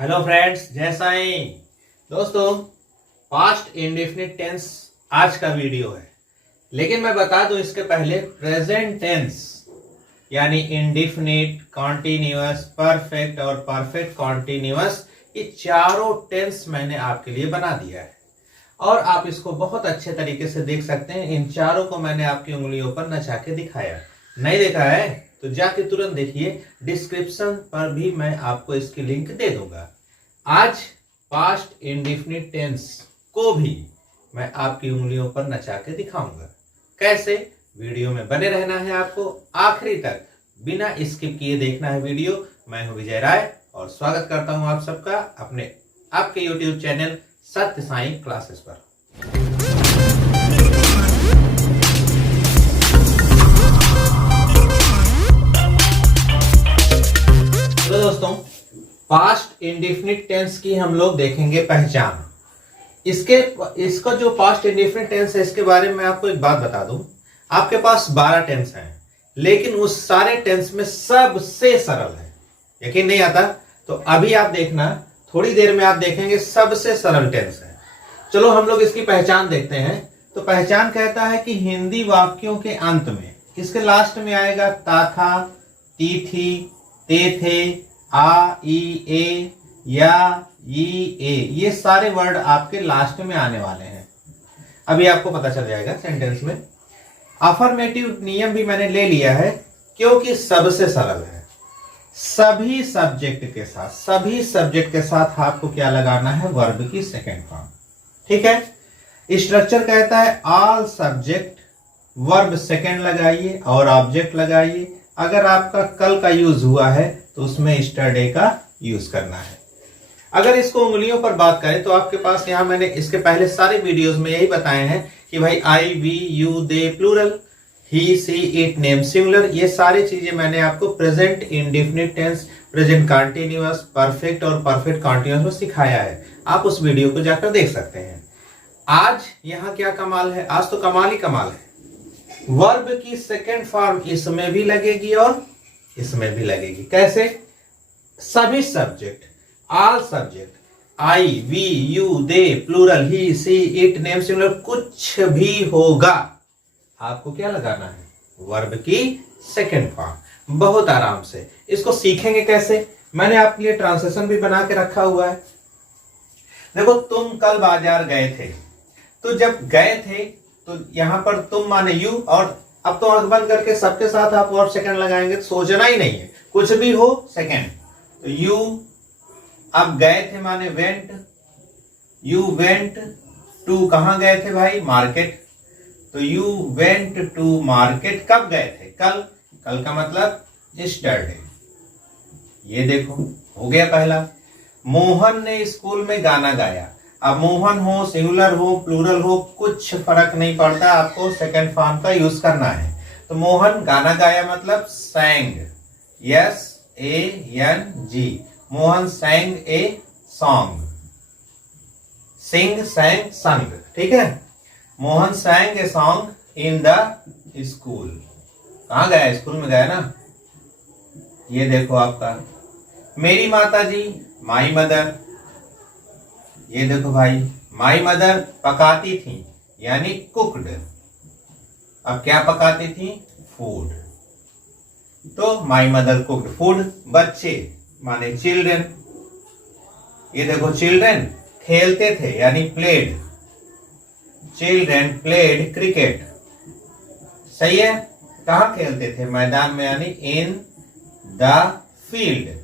Hello friends, जय साईं। दोस्तों, past indefinite tense आज का वीडियो है, लेकिन मैं बता दूं इसके पहले प्रेजेंट टेंस यानी इंडेफिनिट, कॉन्टिन्यूअस, परफेक्ट और परफेक्ट कॉन्टिन्यूअस, ये चारों टेंस मैंने आपके लिए बना दिया है और आप इसको बहुत अच्छे तरीके से देख सकते हैं। इन चारों को मैंने आपकी उंगलियों पर नचा के दिखाया। नहीं देखा है तो जाके तुरंत देखिए, डिस्क्रिप्शन पर भी मैं आपको इसकी लिंक दे दूंगा। आज पास्ट इंडेफिनिट टेंस को भी मैं आपकी उंगलियों पर नचा के दिखाऊंगा। कैसे? वीडियो में बने रहना है आपको, आखिरी तक बिना स्किप किए देखना है वीडियो। मैं हूं विजय राय और स्वागत करता हूं आप सबका अपने आपके YouTube चैनल सत्य साईं क्लासेस पर। तो दोस्तों, पास्ट इंडेफिनिट टेंस की हम लोग देखेंगे पहचान। इसका जो पास्ट इंडेफिनिट टेंस है, इसके बारे में आपको एक बात बता दूं। आपके पास 12 टेंस हैं, लेकिन उस सारे टेंस में सबसे सरल है। यकीन नहीं आता तो अभी आप देखना, थोड़ी देर में आप देखेंगे सबसे सरल टेंस है। चलो हम लोग इसकी पहचान देखते हैं। तो पहचान कहता है कि हिंदी वाक्यों के अंत में, इसके लास्ट में आएगा ता था, ती थी, ते थे, आ, ई, ए, या, ई, ए, ये सारे वर्ड आपके लास्ट में आने वाले हैं। अभी आपको पता चल जाएगा सेंटेंस में। अफर्मेटिव नियम भी मैंने ले लिया है क्योंकि सबसे सरल है। सभी सब्जेक्ट के साथ आपको क्या लगाना है? वर्ब की सेकेंड फॉर्म। ठीक है। स्ट्रक्चर कहता है ऑल सब्जेक्ट वर्ब सेकेंड लगाइए और ऑब्जेक्ट लगाइए। अगर आपका कल का यूज हुआ है तो उसमें यस्टरडे का यूज करना है। अगर इसको उंगलियों पर बात करें तो आपके पास यहां मैंने इसके पहले सारे वीडियोस में यही बताए हैं कि भाई I, we, you, they plural, he, she, it, name singular, ये सारी चीजें मैंने आपको present indefinite tense, present continuous, perfect और परफेक्ट कॉन्टिन्यूअस में सिखाया है। आप उस वीडियो को जाकर देख सकते हैं। आज यहां क्या कमाल है? आज तो कमाल ही कमाल है। वर्ब की सेकेंड फॉर्म इसमें भी लगेगी और इसमें भी लगेगी। कैसे? सभी subject, all subject, I, we, you, they plural, he, she, it, name singular, कुछ भी होगा, आपको क्या लगाना है? वर्ब की सेकेंड फॉर्म। बहुत आराम से इसको सीखेंगे। कैसे? मैंने आपके लिए ट्रांसलेशन भी बना के रखा हुआ है। देखो, तुम कल बाजार गए थे, तो जब गए थे तो यहां पर तुम माने यू, और अब तो आंख बंद करके सबके साथ आप वर्ब सेकंड लगाएंगे, तो सोचना ही नहीं है, कुछ भी हो सेकंड। तो यू, अब गए थे माने वेंट, यू वेंट टू, कहां गए थे भाई? मार्केट। तो यू वेंट टू मार्केट। कब गए थे? कल। कल का मतलब यस्टरडे। ये देखो, हो गया पहला। मोहन ने स्कूल में गाना गाया। अब मोहन हो, सिंगुलर हो, प्लूरल हो, कुछ फर्क नहीं पड़ता, आपको सेकंड फॉर्म का यूज करना है। तो मोहन गाना गाया मतलब sang, yes, A, N, G. Mohan sang a song. Sing, sang, sung. ठीक है। Mohan sang a song in the school. कहां गया? स्कूल में गया ना। ये देखो आपका मेरी माता जी, माई मदर। ये देखो भाई, माई मदर पकाती थी यानी कुक्ड। अब क्या पकाती थी? फूड। तो माई मदर कुक्ड फूड। बच्चे माने चिल्ड्रन। ये देखो, चिल्ड्रन खेलते थे यानी प्लेड। Children played cricket. सही है। कहां खेलते थे? मैदान में यानी इन द फील्ड।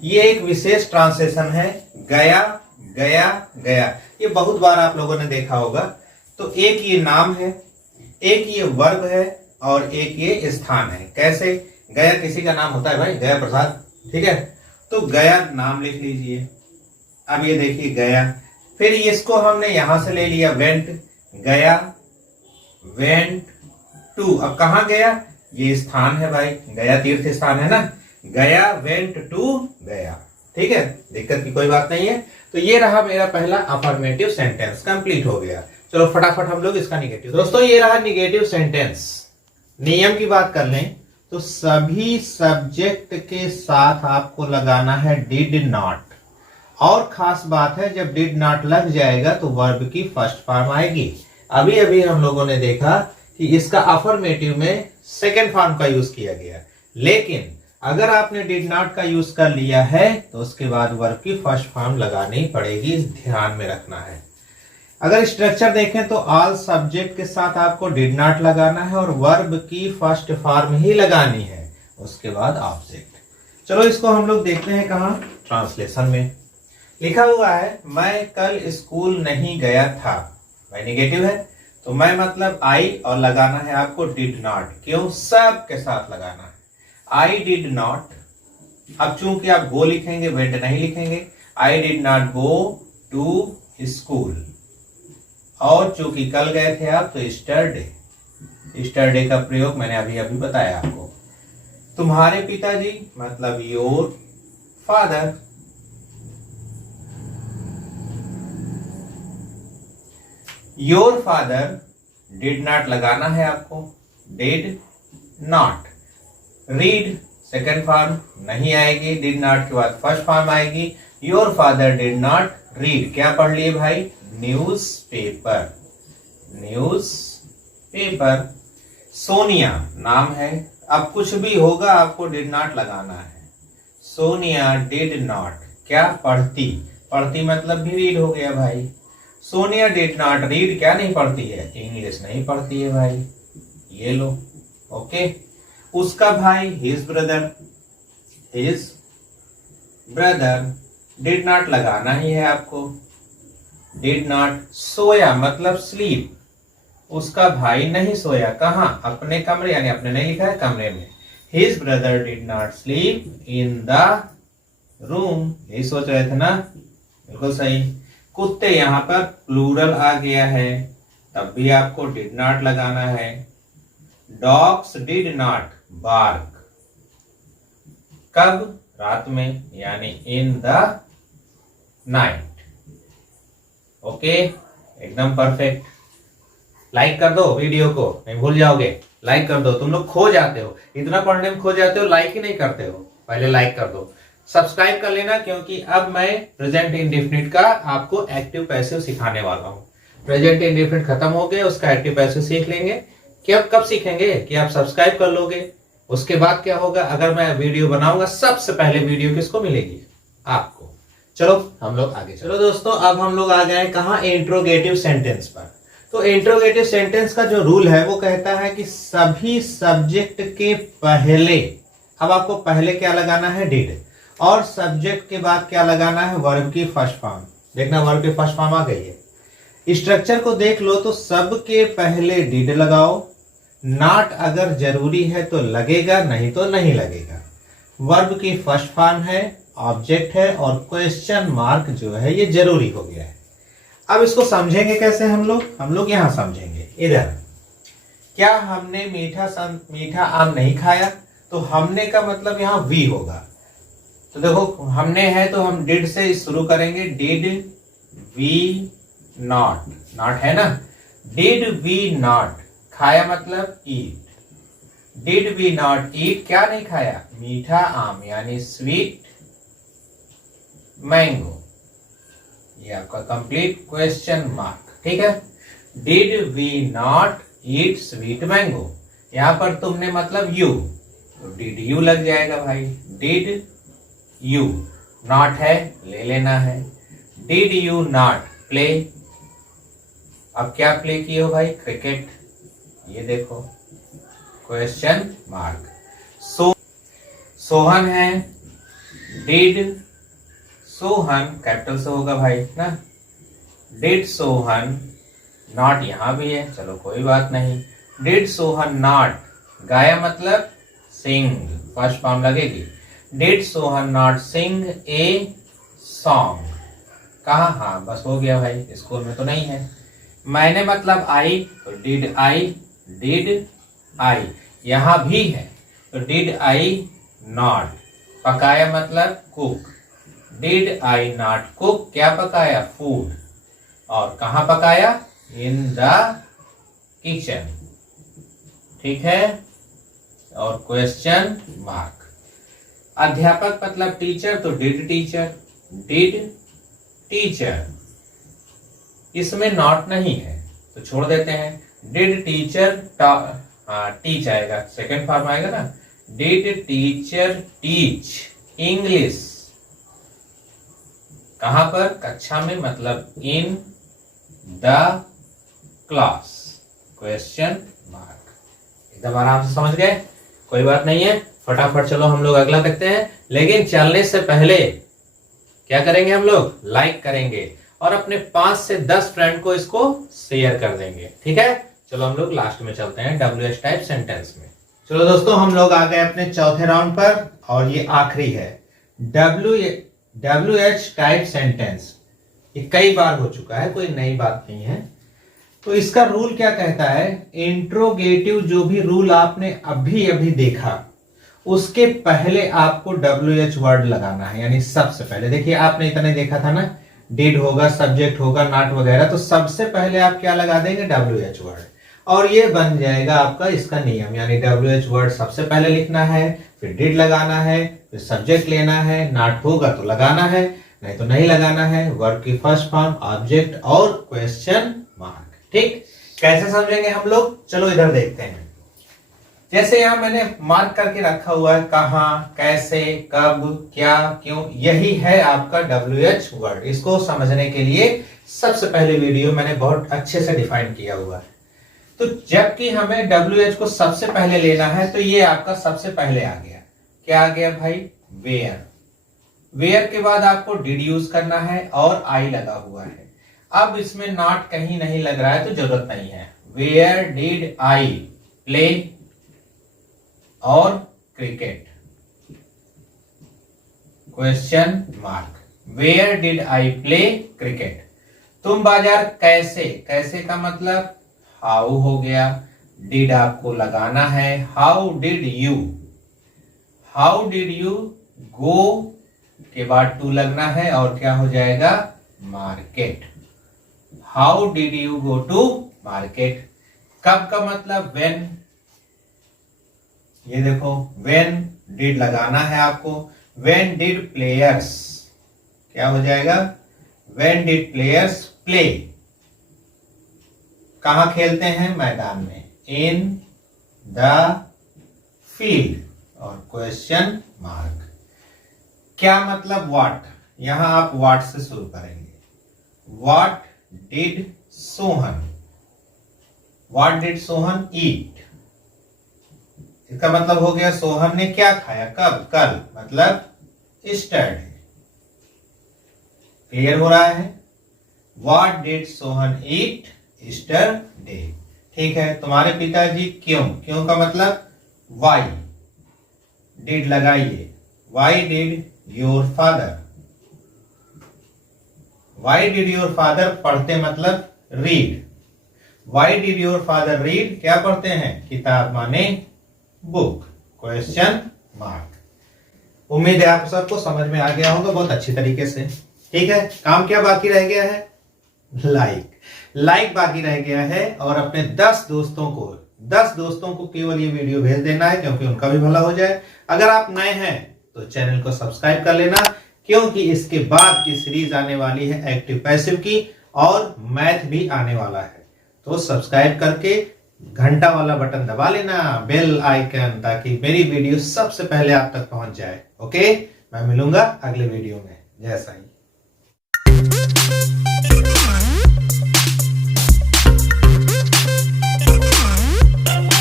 ये एक विशेष ट्रांसलेशन है, गया, गया, गया। ये बहुत बार आप लोगों ने देखा होगा। तो एक ये नाम है, एक ये वर्ब है और एक ये स्थान है। कैसे? गया किसी का नाम होता है भाई, गया प्रसाद। ठीक है। तो गया नाम लिख लीजिए। अब ये देखिए गया, फिर इसको हमने यहां से ले लिया वेंट, गया, वेंट टू। अब कहां गया? ये स्थान है भाई, गया तीर्थ स्थान है ना। गया, वेंट टू, गया। ठीक है, दिक्कत की कोई बात नहीं है। तो ये रहा मेरा पहला अफर्मेटिव सेंटेंस, कंप्लीट हो गया। चलो फटाफट हम लोग इसका निगेटिव। दोस्तों, ये रहा निगेटिव सेंटेंस। नियम की बात कर लें तो सभी सब्जेक्ट के साथ आपको लगाना है डिड नॉट। और खास बात है, जब डिड नॉट लग जाएगा तो वर्ब की फर्स्ट फॉर्म आएगी। अभी अभी हम लोगों ने देखा कि इसका अफर्मेटिव में सेकेंड फॉर्म का यूज किया गया, लेकिन अगर आपने डिड नॉट का यूज कर लिया है तो उसके बाद वर्ब की फर्स्ट फॉर्म लगानी पड़ेगी, ध्यान में रखना है। अगर स्ट्रक्चर देखें तो ऑल सब्जेक्ट के साथ आपको डिड नॉट लगाना है और वर्ब की फर्स्ट फॉर्म ही लगानी है, उसके बाद ऑब्जेक्ट। चलो इसको हम लोग देखते हैं कहाँ, ट्रांसलेशन में लिखा हुआ है मैं कल स्कूल नहीं गया था। मैं निगेटिव है तो मैं मतलब आई और लगाना है आपको डिड नॉट। क्यों? सब के साथ लगाना है। I did not. अब चूंकि आप गो लिखेंगे, वेंट नहीं लिखेंगे। I did not go to school. और चूंकि कल गए थे आप तो यस्टरडे। यस्टरडे का प्रयोग मैंने अभी अभी बताया आपको। तुम्हारे पिताजी मतलब your father. Your father did not लगाना है आपको, did not. Read second form नहीं आएगी, डिड नॉट के बाद फर्स्ट फॉर्म आएगी। Your father did not read. क्या पढ़ लिए भाई? News paper. News paper. Sonia नाम है, अब कुछ भी होगा आपको डिड नॉट लगाना है। सोनिया डिड नॉट क्या पढ़ती? पढ़ती मतलब भी रीड हो गया भाई। सोनिया डिड नॉट रीड क्या नहीं पढ़ती है? इंग्लिश नहीं पढ़ती है भाई। ये लो, ओके। उसका भाई his brother. His brother did not लगाना ही है आपको। डिड नॉट सोया मतलब स्लीप। उसका भाई नहीं सोया, कहां? अपने कमरे, यानी अपने नहीं लिखा है, कमरे में। His brother did not sleep in the room. यही सोच रहे थे ना, बिल्कुल सही। कुत्ते यहां पर प्लूरल आ गया है, तब भी आपको डिड नॉट लगाना है। Dogs did not bark. कब? रात में, यानी इन द नाइट। ओके, एकदम परफेक्ट। लाइक कर दो वीडियो को, नहीं भूल जाओगे। लाइक कर दो, तुम लोग खो जाते हो, इतना पढ़ने में खो जाते हो, लाइक ही नहीं करते हो। पहले लाइक कर दो, सब्सक्राइब कर लेना, क्योंकि अब मैं प्रेजेंट इंडेफिनिट का आपको एक्टिव पैसिव सिखाने वाला हूँ। प्रेजेंट इंडेफिनिट खत्म हो गया, उसका एक्टिव पैसिव सीख लेंगे। कि अब कब सीखेंगे कि आप सब्सक्राइब कर लोगे, उसके बाद क्या होगा, अगर मैं वीडियो बनाऊंगा सबसे पहले वीडियो किसको मिलेगी? आपको। चलो हम लोग आगे चलो दोस्तों, अब हम लोग आ गए कहाँ? इंट्रोगेटिव सेंटेंस पर। तो इंट्रोगेटिव सेंटेंस का जो रूल है वो कहता है कि सभी सब्जेक्ट के पहले, अब आपको पहले क्या लगाना है? डिड। और सब्जेक्ट के बाद क्या लगाना है? वर्ब की फर्स्ट फॉर्म। देखना वर्ब की फर्स्ट फॉर्म आ गई है। स्ट्रक्चर को देख लो तो सबके पहले डिड लगाओ। नॉट अगर जरूरी है तो लगेगा, नहीं तो नहीं लगेगा। वर्ब की फर्स्ट फॉर्म है, ऑब्जेक्ट है, और क्वेश्चन मार्क जो है ये जरूरी हो गया है। अब इसको समझेंगे कैसे हम लोग यहां समझेंगे। इधर क्या हमने मीठा आम नहीं खाया? तो हमने का मतलब यहां वी होगा। तो देखो हमने है तो हम डिड से शुरू करेंगे। डिड वी नॉट, नॉट है ना। डिड वी नॉट खाया मतलब ईट। डिड वी नॉट ईट क्या नहीं खाया? मीठा आम, यानी स्वीट मैंगो। ये आपका कंप्लीट क्वेश्चन मार्क, ठीक है। Did we not eat sweet mango. यहां पर तुमने मतलब यू, तो डिड यू लग जाएगा भाई। डिड यू नॉट है, ले लेना है। Did you not play. अब क्या प्ले किए हो भाई? क्रिकेट। ये देखो क्वेश्चन मार्क। सोहन है। डिड सोहन कैपिटल से होगा भाई ना। डिड सोहन नॉट यहां भी है, चलो कोई बात नहीं। डिड सोहन नॉट गाया मतलब सिंग, फर्स्ट फॉर्म लगेगी। Did Sohan not sing a song. कहा? हाँ बस हो गया भाई, स्कूल में तो नहीं है। मैंने मतलब आई, तो डिड आई। डिड आई यहां भी है, तो डिड आई नॉट। पकाया मतलब cook. Did I not cook क्या पकाया? फूड। और कहां पकाया? इन द किचन, ठीक है। और क्वेश्चन मार्क। अध्यापक मतलब टीचर, तो डिड टीचर, डिड टीचर। इसमें नॉट नहीं है तो छोड़ देते हैं। डिड टीचर टीच आएगा, सेकेंड फॉर्म आएगा ना। डिड टीचर टीच इंग्लिश, कहां पर, कक्षा में, मतलब in the class, question mark. एकदम आराम से समझ गए, कोई बात नहीं है। फटाफट चलो हम लोग अगला देखते हैं, लेकिन चलने से पहले क्या करेंगे हम लोग, लाइक करेंगे और अपने 5 से 10 फ्रेंड को इसको शेयर कर देंगे, ठीक है। चलो हम लोग लास्ट में चलते हैं WH टाइप सेंटेंस में। चलो दोस्तों हम लोग आ गए अपने चौथे राउंड पर और ये आखिरी है WH टाइप सेंटेंस। ये कई बार हो चुका है, कोई नई बात नहीं है। तो इसका रूल क्या कहता है, इंट्रोगेटिव जो भी रूल आपने अभी अभी देखा उसके पहले आपको WH वर्ड लगाना है, यानी सबसे पहले। देखिए आपने इतने देखा था ना, डिड होगा, सब्जेक्ट होगा, नॉट वगैरह, तो सबसे पहले आप क्या लगा देंगे, WH वर्ड, और ये बन जाएगा आपका इसका नियम। यानी WH वर्ड सबसे पहले लिखना है, फिर डिड लगाना है, फिर सब्जेक्ट लेना है, नॉट होगा तो लगाना है, नहीं तो नहीं लगाना है, वर्ब की फर्स्ट फॉर्म, ऑब्जेक्ट और क्वेश्चन मार्क। ठीक, कैसे समझेंगे हम लोग, चलो इधर देखते हैं। जैसे यहां मैंने मार्क करके रखा हुआ है, कहां, कैसे, कब, क्या, क्यों, यही है आपका WH वर्ड। इसको समझने के लिए सबसे पहले वीडियो मैंने बहुत अच्छे से डिफाइन किया हुआ है। तो जबकि हमें WH को सबसे पहले लेना है, तो ये आपका सबसे पहले आ गया। क्या आ गया भाई, वेयर। वेयर के बाद आपको डिड यूज करना है और आई लगा हुआ है। अब इसमें नॉट कहीं नहीं लग रहा है तो जरूरत नहीं है। वेयर डिड आई प्ले और cricket, question mark. Where did I play cricket. तुम बाजार कैसे, कैसे का मतलब हाउ हो गया, डिड आपको लगाना है, how did you, how did you go के बाद टू लगना है और क्या हो जाएगा, market. How did you go to market. कब का मतलब व्हेन, ये देखो व्हेन डिड लगाना है आपको। व्हेन डिड प्लेयर्स, क्या हो जाएगा, व्हेन डिड प्लेयर्स प्ले, कहां खेलते हैं, मैदान में, इन द फील्ड और क्वेश्चन मार्क। क्या मतलब व्हाट, यहां आप व्हाट से शुरू करेंगे। What did Sohan, what did Sohan eat, इसका मतलब हो गया सोहन ने क्या खाया, कब, कल, मतलब यस्टरडे। क्लियर हो रहा है। What did Sohan eat yesterday. ठीक है, तुम्हारे पिताजी क्यों, क्यों का मतलब वाई, डिड लगाइए। Why did your father, why did your father पढ़ते मतलब read. Why did your father read, क्या पढ़ते हैं, किताब माने बुक, क्वेश्चन मार्क। उम्मीद है आप सबको समझ में आ गया होगा बहुत अच्छी तरीके से। ठीक है, काम क्या बाकी रह गया है, लाइक बाकी रह गया है। और अपने 10 दोस्तों को केवल ये वीडियो भेज देना है, क्योंकि उनका भी भला हो जाए। अगर आप नए हैं तो चैनल को सब्सक्राइब कर लेना, क्योंकि इसके बाद की सीरीज आने वाली है एक्टिव पैसिव की, और मैथ भी आने वाला है। तो सब्सक्राइब करके घंटा वाला बटन दबा लेना, बेल आइकन, ताकि मेरी वीडियो सबसे पहले आप तक पहुंच जाए। ओके, मैं मिलूंगा अगले वीडियो में। जय साईं।